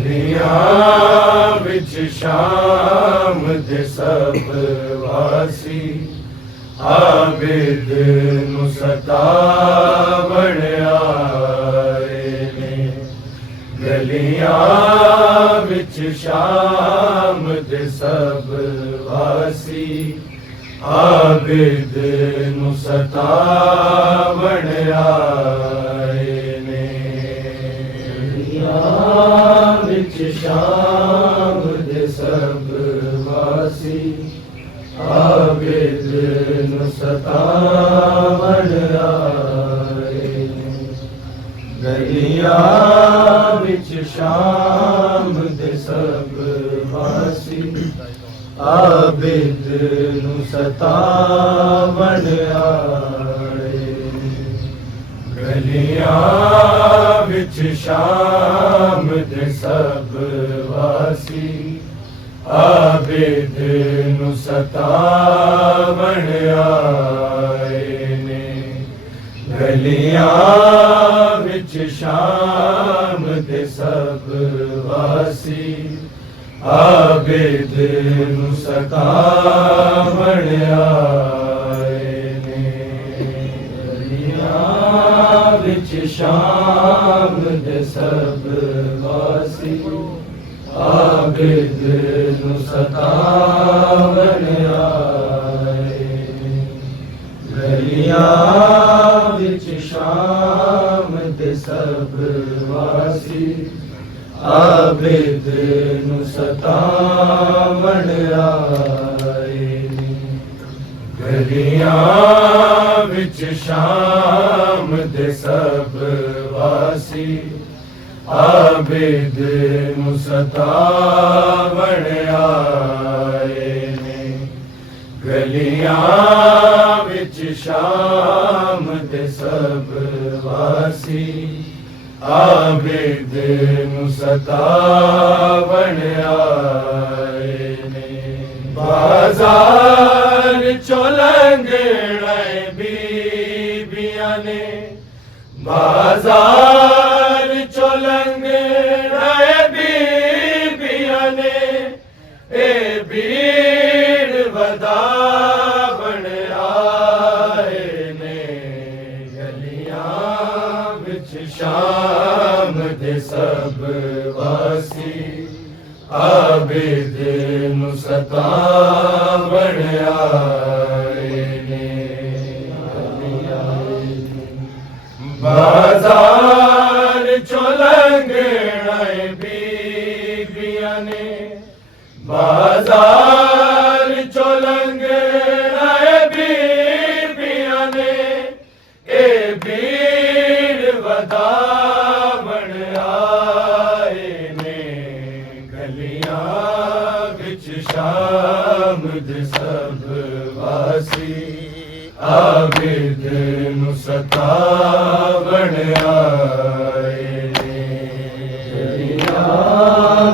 ਗਲੀਆਂ ਵਿੱਚ ਸ਼ਾਮ ਦੇ ਸਭ ਵਾਸੀ ਆਬਿਦ ਨੂੰ ਸਤਾਵਣ ਆਏ ਨੇ। ਗਲੀਆਂ ਵਿੱਚ ਸ਼ਾਮ ਦੇ ਸਭ ਵਾਸੀ ਆਬਿਦ ਨੂੰ ਸਤਾਵਣ ਆਏ ਨੇ। ਗਲੀਆਂ ਵਿੱਚ ਸ਼ਾਮ ਦੇ ਸਭ ਵਾਸੀ ਆਬਿਦ ਨੂੰ ਸਤਾਵਣ ਆਏ ਨੇ। ਗਲੀਆਂ ਵਿੱਚ ਸ਼ਾਮ ਦੇ ਸਭ ਵਾਸੀ ਆਬਿਦ ਨੂੰ ਸਤਾਵਣ ਆਏ ਨੇ। ਗਲੀਆਂ ਵਿੱਚ ਸ਼ਾਮ ਦੇ ਸਭ ਵਾਸੀ ਆਬਿਦ ਨੂੰ ਸਤਾਵਣ ਆਏ ਨੇ। ਗਲੀਆਂ ਵਿੱਚ ਸ਼ਾਮ ਦੇ ਸਭ ਵਾਸੀ ਆਬਿਦ ਨੂੰ ਸਤਾਵਣ ਆਏ ਨੇ। ਗਲੀਆਂ ਵਿੱਚ ਸ਼ਾਮ ਦੇ ਸਭ ਵਾਸੀ ਆਬਿਦ ਨੂੰ ਸਤਾਵਣ ਆਏ ਨੇ। ਗਲੀਆਂ ਵਿੱਚ ਸ਼ਾਮ ਦੇ ਸਭ ਵਾਸੀ ਆਬਿਦ ਨੂੰ ਸਤਾਵਣ ਆਏ ਨੇ। ਗਲੀਆਂ ਵਿੱਚ ਸ਼ਾਮ ਦੇ ਸਭ ਵਾਸੀ ਆਬਿਦ ਨੂੰ ਸਤਾਵਣ ਆਏ ਨੇ। ਗਲੀਆਂ ਵਿੱਚ ਸ਼ਾਮ ਦੇ ਸਭ ਵਾਸੀ ਆਬਿਦ ਨੂੰ ਸਤਾਵਣ ਆਏ ਨੇ। ਬਾਜ਼ਾਰ ਚੋਂ ਲੰਘਣਾ ਬੀਬੀਆਂ ਨੇ, ਬਾਜ਼ਾਰ ਚੋਂ ਲੰਘਣਾ ਬੀਬੀਆਂ ਨੇ, ਇਹ ਭੀੜ ਵਧਾਵਣ ਆਏ ਨੇ। ਗਲੀਆਂ ਵਿੱਚ ਸ਼ਾਮ ਦੇ ਸਭ ਵਾਸੀ ਆਬਿਦ ਨੂੰ ਸਤਾਵਣ ਆਏ ਨੇ। ਬਾਜ਼ਾਰ ਚੋਂ ਲੰਘਣਾ ਬੀਬੀਆਂ ਨੇ, ਬਾਜ਼ਾਰ ਚੋਂ ਲੰਘਣਾ ਬੀਬੀਆਂ ਨੇ, ਇਹ ਭੀੜ ਵਧਾਵਣ ਆਏ ਨੇ। ਗਲੀਆਂ ਵਿੱਚ ਸ਼ਾਮ ਦੇ ਸਭ ਵਾਸੀ ਆਬਿਦ ਨੂੰ ਸਤਾਵਣ ਆਏ ਨੇ। ਗਲੀਆਂ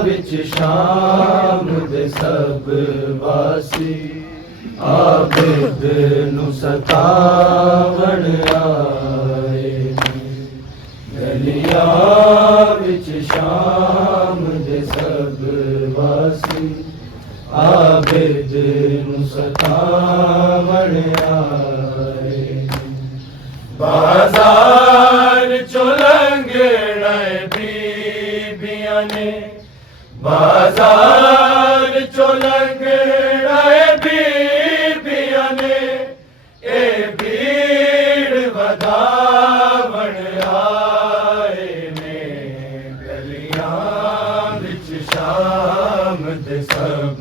ਵਿੱਚ ਸ਼ਾਮ ਦੇ ਸਭ ਵਾਸੀ ਆਬਿਦ ਨੂੰ ਸਤਾਵਣ ਆਏ ਨੇ। ਗਲੀਆਂ ਵਿੱਚ ਸ਼ਾਮ ਦੇ ਸਭ ਵਾਸੀ ਆਬਿਦ ਨੂੰ ਸਤਾਵਣ ਆਏ ਨੇ। ਬਾਜ਼ਾਰ ਚੋਂ ਲੰਘਣਾ ਬੀਬੀਆਂ ਨੇ, ਬਾਜ਼ਾਰ ਚੋਂ ਲੰਘਣਾ ਬੀਬੀਆਂ ਨੇ, ਇਹ ਭੀੜ ਵਧਾਵਣ ਆਏ ਨੇ। ਗਲੀਆਂ ਵਿੱਚ ਸ਼ਾਮ ਦੇ ਸਭ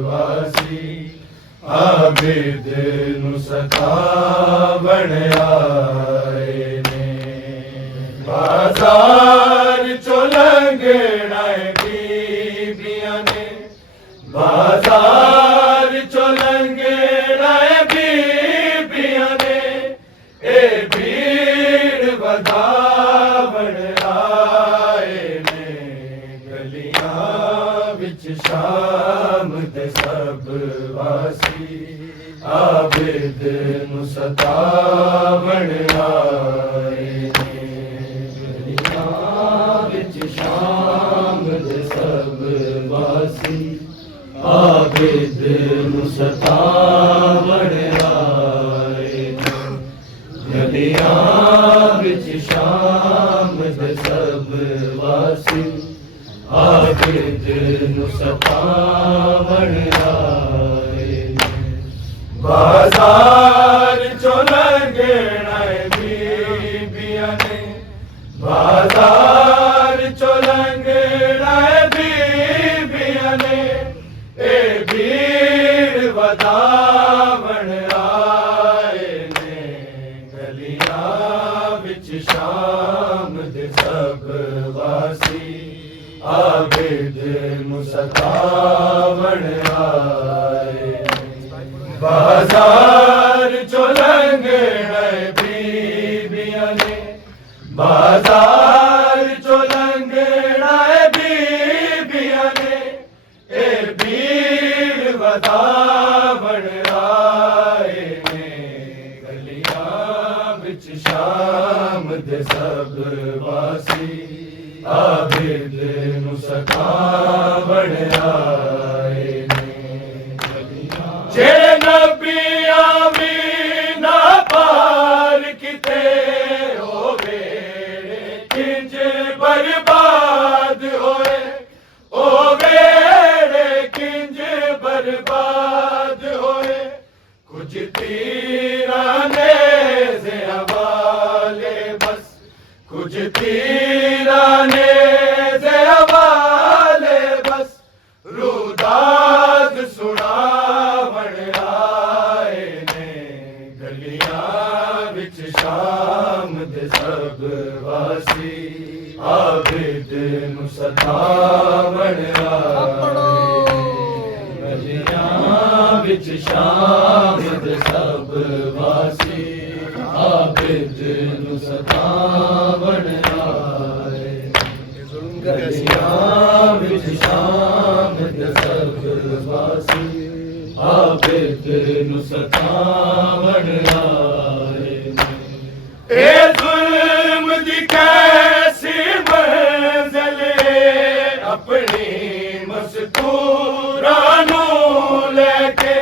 ਵਾਸੀ ਆਬਿਦ ਨੂੰ ਸਤਾਵਣ ਆਏ ਨੇ। ਬਾਜ਼ਾਰ ਚੋਂ ਲੰਘਣਾ ਬੀਬੀਆਂ ਨੇ, ਬਾਜ਼ਾਰ ਚੋਂ ਲੰਘਣਾ ਬੀਬੀਆਂ ਨੇ, ਇਹ ਭੀੜ ਵਧਾਵਣ ਆਏ ਨੇ। ਗਲੀਆਂ ਵਿੱਚ ਸ਼ਾਮ ਦੇ ਸਭ ਵਾਸੀ ਆਬਿਦ ਨੂੰ ਸਤਾਵਣ ਆਏ ਨੇ। ਗਲੀਆਂ ਵਿੱਚ ਸ਼ਾਮ ਦੇ ਆਬਿਦ ਨੂੰ ਸਤਾਵਣ ਆਏ ਗਲੀਆਂ ਵਿੱਚ ਸ਼ਾਮ ਦੇ ਸਭ ਵਾਸੀ ਆਬਿਦ ਨੂੰ ਸਤਾਵਣ ਆਏ ਬਾਜ਼ਾਰ ਚੋਂ ਲੰਘਣਾ ਬੀਬੀਆਂ ਨੇ ਬਾਜ਼ਾਰ ਚੋਂ ਲੰਘਣਾ ਬੀਬੀਆਂ ਨੇ ਇਹ ਭੀੜ ਵਧਾਵਣ ਆਏ ਨੇ ਗਲੀਆਂ ਵਿੱਚ ਸ਼ਾਮ ਦੇ ਸਭ ਵਾਸੀ ਆਬਿਦ ਨੂੰ ਸਤਾਵਣ ਆਏ ਬਾਜ਼ਾਰ ਚੋਂ ਲੰਘਣਾ ਬੀਬੀਆਂ ਨੇ ਬਾਜ਼ਾਰ ਚੋਂ ਲੰਘਣਾ ਬੀਬੀਆਂ ਨੇ ਇਹ ਭੀੜ ਵਧਾਵਣ ਆਏ ਨੇ ਗਲੀਆਂ ਵਿੱਚ ਸ਼ਾਮ ਦੇ ਸਭ ਵਾਸੀ ਆਬਿਦ ਨੂੰ ਸਤਾਵਣ ਆਏ ਨੇ ਜੇ ਨਬੀਆਂ ਵੀ ਨਾ ਪਾਰ ਕਿਤੇ ਹੋਵੇ ਕਿੰਜ ਬਰਬਾਦ ਹੋਏ ਉਹ ਵੇੜੇ ਕਿੰਜ ਬਰਬਾਦ ਹੋਏ ਕੁਝ ਤੀਰਾਂ ਨੇ ਦੇ ਹਵਾਲੇ ਬਸ ਕੁਝ ਤੀਰਾਂ ਨੇ ਦੇ ਹਵਾਲੇ ਬਸ ਰੂਦਾਦ ਸੁਣਾਵਣ ਆਏ ਨੇ ਗਲੀਆਂ ਵਿੱਚ ਸ਼ਾਮ ਦੇ ਸਭ ਵਾਸੀ ਆਬਿਦ ਨੂੰ ਸਤਾਵਣ ਆਏ ਗਲੀਆਂ ਵਿੱਚ ਸ਼ਾਮ ਦੇ ਸਭ ਵਾਸੀ ਆਬਿਦ ਨੂੰ ਸਤਾਵਣ ਆਏ ਗਲੀਆਂ ਵਿੱਚ ਸ਼ਾਮ ਦੇ ਸਭ ਵਾਸੀ ਆਬਿਦ ਨੂੰ ਸਤਾਵਣ ਆਏ ਇਹ ਜ਼ੁਲਮ ਦੀ ਕੈਸੀ ਮੰਜ਼ਲ ਆਪਣੀ ਮਸਤੂਰਾਂ ਨੂੰ ਲੈ ਕੇ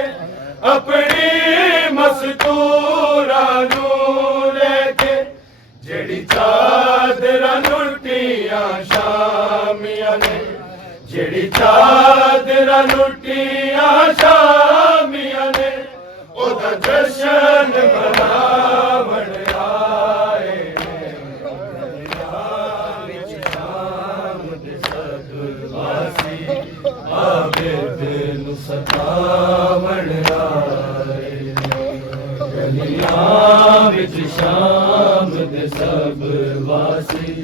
ਆਪਣੀ ਮਸਤੂਰਾਂ ਨੂੰ ਲੈ ਕੇ ਜਿਹੜੀ ਚਾਦਰਾਂ ਲੁੱਟੀਆਂ ਸ਼ਾਮੀਆਂ ਨੇ ਜਿਹੜੀ ਚਾਦਰਾਂ ਲੁੱਟੀਆਂ ਸ਼ਾਮੀਆਂ ਨੇ ਉਹਦਾ ਜਸ਼ਨ ਮਨਾਵਣ ਆਏ ਨੇ ਗਲੀਆਂ ਵਿੱਚ ਸ਼ਾਮ ਦੇ ਸਭ ਵਾਸੀ ਆਬਿਦ ਨੂੰ ਸਤਾਵਣ ਆਏ ਗਲੀਆਂ ਵਿੱਚ ਸ਼ਾਮ ਦੇ ਸਭ ਵਾਸੀ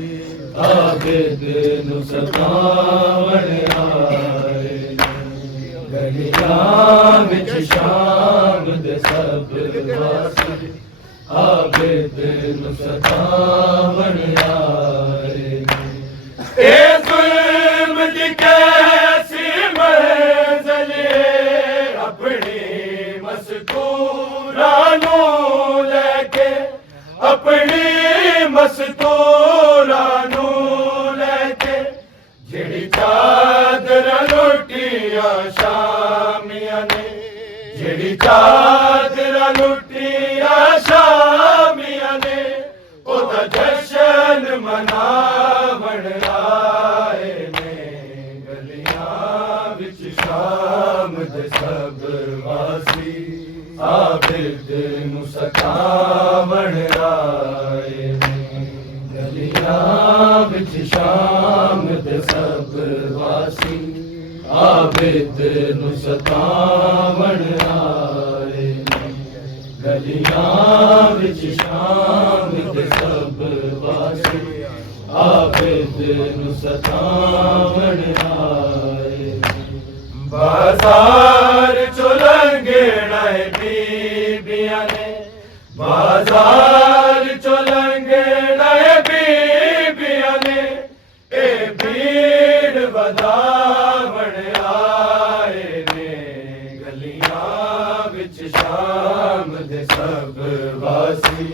ਆਬਿਦ ਨੂੰ ਸਤਾਵਣ ਆਏ ਗਲੀਆਂ ਵਿੱਚ ਸ਼ਾਮ ਦੇ ਸਭ ਵਾਸੀ ਆਬਿਦ ਨੂੰ ਸਤਾਵਣ ਆਏ ਇਹ ਜ਼ੁਲਮ ਦੀ ਕੈਸੀ ਮੰਜ਼ਲ ਆਪਣੀ ਮਸਤੂਰਾਂ ਨੂੰ ਲੈ ਕੇ ਆਪਣੀ ਮਸਤੂਰਾਂ ਨੂੰ ਲੈ ਕੇ ਜਿਹੜੀ ਚਾਦਰਾਂ ਲੁੱਟੀਆਂ ਸ਼ਾਮੀਆਂ ਨੇ ਜਿਹੜੀ ਚਾਦਰਾਂ ਲੁੱਟੀਆਂ ਸ਼ਾਮੀਆਂ ਨੇ ਉਹਦਾ ਜਸ਼ਨ ਮਨਾਵਣ ਆਏ ਨੇ ਗਲੀਆਂ ਵਿੱਚ ਸ਼ਾਮ ਦੇ ਸਭ ਵਾਸੀ ਆਬਿਦ ਨੂੰ ਸਤਾਵਣ ਆਏ ਨੇ ਗਲੀਆਂ ਵਿੱਚ ਸ਼ਾਮ ਦੇ ਸਭ ਵਾਸੀ ਆਬਿਦ ਨੂੰ ਸਤਾਵਣ ਆਏ ਨੇ ਗਲੀਆਂ ਵਿੱਚ ਸ਼ਾਮ ਦੇ ਸਭ ਵਾਸੀ ਆਬਿਦ ਨੂੰ ਸਤਾਵਣ ਆਏ ਬਾਜ਼ਾਰ ਚੋਂ ਲੰਘਣਾ ਬੀਬੀਆਂ ਨੇ ਬਾਜ਼ਾਰ ਚੋਂ ਲੰਘਣਾ ਬੀਬੀਆਂ ਨੇ ਇਹ ਭੀੜ ਵਧਾਵਣ ਆਏ ਨੇ ਗਲੀਆਂ ਵਿੱਚ ਸ਼ਾਮ ਦੇ ਸਭ ਵਾਸੀ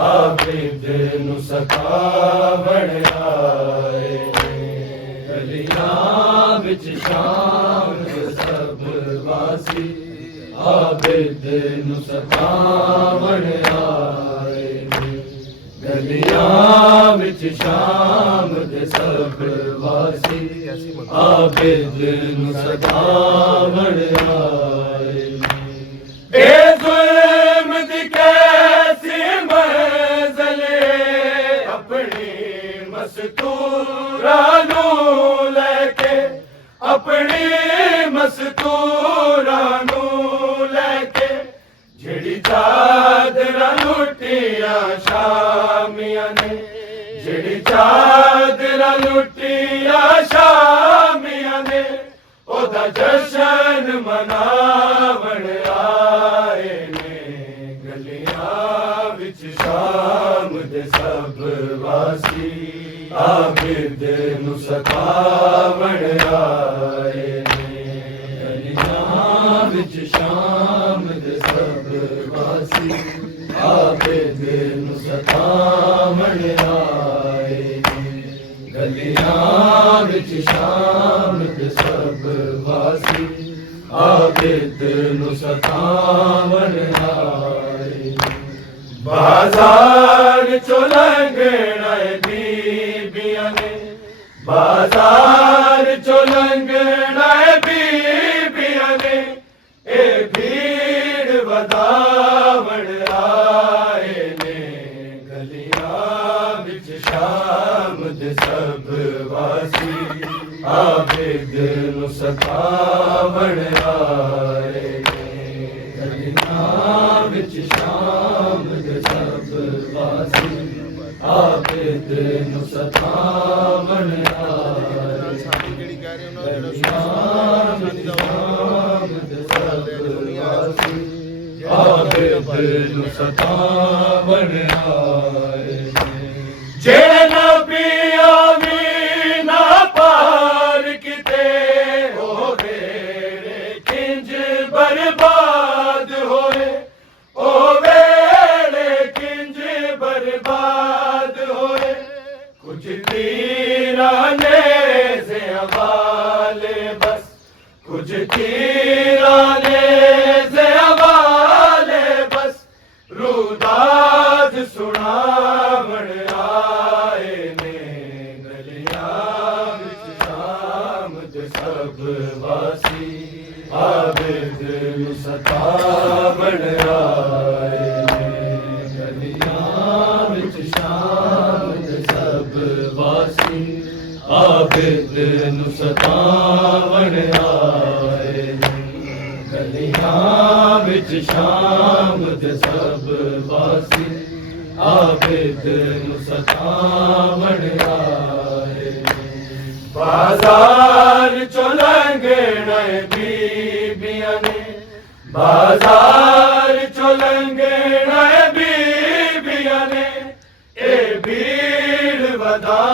ਆਬਿਦ ਨੂੰ ਸਤਾਵਣ ਆਏ ਨੇ ਗਲੀਆਂ ਵਿੱਚ ਸ਼ਾਮ ਦੇ ਸਭ ਵਾਸੀ ਆਬਿਦ ਨੂੰ ਸਤਾਵਣ ਆਏ ਨੇ ਗਲੀਆਂ ਵਿੱਚ ਸ਼ਾਮ ਦੇ ਸਭ ਵਾਸੀ ਆਬਿਦ ਨੂੰ ਸਤਾਵਣ ਆਏ ਨੇ ਇਹ ਜ਼ੁਲਮ ਦੀ ਕੈਸੀ ਮੰਜ਼ਲ ਆਪਣੀ ਮਸਤੂਰਾਂ ਨੂੰ ਲੈ ਕੇ ਆਪਣੀ ਮਸਤੂਰਾਂ ਨੂੰ ਲੈ ਕੇ ਜਿਹੜੀ ਚਾਦਰਾਂ ਲੁੱਟੀਆਂ ਸ਼ਾਮੀਆਂ ਨੇ ਜਿਹੜੀ ਚਾਦਰਾਂ ਲੁੱਟੀਆਂ ਸ਼ਾਮੀਆਂ ਨੇ ਉਹਦਾ ਜਸ਼ਨ ਮਨਾਵਣ ਆਏ ਨੇ ਗਲੀਆਂ ਵਿੱਚ ਸ਼ਾਮ ਦੇ ਸਭ ਵਾਸੀ ਆਬਿਦ ਨੂੰ ਸਤਾਵਣ ਆਏ ਨੇ ਗਲੀਆਂ ਵਿੱਚ ਸ਼ਾਮ ਦੇ ਸਭ ਵਾਸੀ ਆਬਿਦ ਨੂੰ ਸਤਾਵਣ ਆਏ ਨੇ ਗਲੀਆਂ ਵਿੱਚ ਸ਼ਾਮ ਦੇ ਸਭ ਵਾਸੀ ਆਬਿਦ ਨੂੰ ਸਤਾਵਣ ਆਏ ਨੇ ਬਾਜ਼ਾਰ ਚੋਂ ਲੰਘਣਾ ਬੀਬੀਆਂ ਨੇ ਬਾਜ਼ਾਰ ਚੋਂ ਲੰਘਣਾ ਬੀਬੀਆਂ ਨੇ ਇਹ ਭੀੜ ਵਧਾਵਣ ਆਏ ਨੇ ਗਲੀਆਂ ਵਿੱਚ ਸ਼ਾਮ ਦੇ ਸਭ ਵਾਸੀ ਆਬਿਦ ਨੂੰ ਸਤਾਵਣ ਆਏ ਨੇ ਗਲੀਆਂ ਵਿੱਚ ਸ਼ਾਮ ਦੇ ਸਭ ਵਾਸੀ ਆਬਿਦ ਨੂੰ ਸਤਾਵਣ ਆਏ ਗਲੀਆਂ ਵਿੱਚ ਸ਼ਾਮ ਦੇ ਸਭ ਵਾਸੀ ਆਬਿਦ ਨੂੰ ਸਤਾਵਣ ਆਏ ਜਿਹੜੇ ਨਬੀਆਂ ਵੀ ਨਾ ਪਾਰ ਕਿਤੇ ਉਹ ਵੇਲੇ ਕਿੰਜ ਬਰਬਾਦ ਹੋਏ ਉਹ ਵੇਲੇ ਕਿੰਜ ਬਰਬਾਦ ਹੋਏ ਕੁਝ ਤੀਰਾਂ ਨੇ ਜ਼ਿਆਵਾਲੇ ਬਸ ਕੁਝ ਤੀਰਾਂ ਨੇ ਜ਼ਿਆਵਾਲੇ ਬਸ ਰੂਦਾਦ ਸੁਣਾਵਣ ਆਏ ਨੇ ਗਲੀਆਂ ਵਿੱਚ ਸ਼ਾਮ ਦੇ ਸਭ ਵਾਸੀ ਆਬਿਦ ਨੂੰ ਸਤਾਵਣ ਆਏ ਨੇ ਗਲੀਆਂ ਵਿੱਚ ਸ਼ਾਮ ਦੇ ਸਭ ਵਾਸੀ ਆਬਿਦ ਨੂੰ ਸਤਾਵਣ ਆਏ ਨੇ ਗਲੀਆਂ ਵਿੱਚ ਸ਼ਾਮ ਦੇ ਸਭ ਵਾਸੀ ਆਬਿਦ ਨੂੰ ਸਤਾਵਣ ਆਏ ਨੇ ਬਾਜ਼ਾਰ ਚੋਂ ਲੰਘਣਾ ਬੀਬੀਆਂ ਨੇ ਬਾਜ਼ਾਰ ਚੋਂ ਲੰਘਣਾ ਬੀਬੀਆਂ ਨੇ ਇਹ ਭੀੜ ਵਧਾ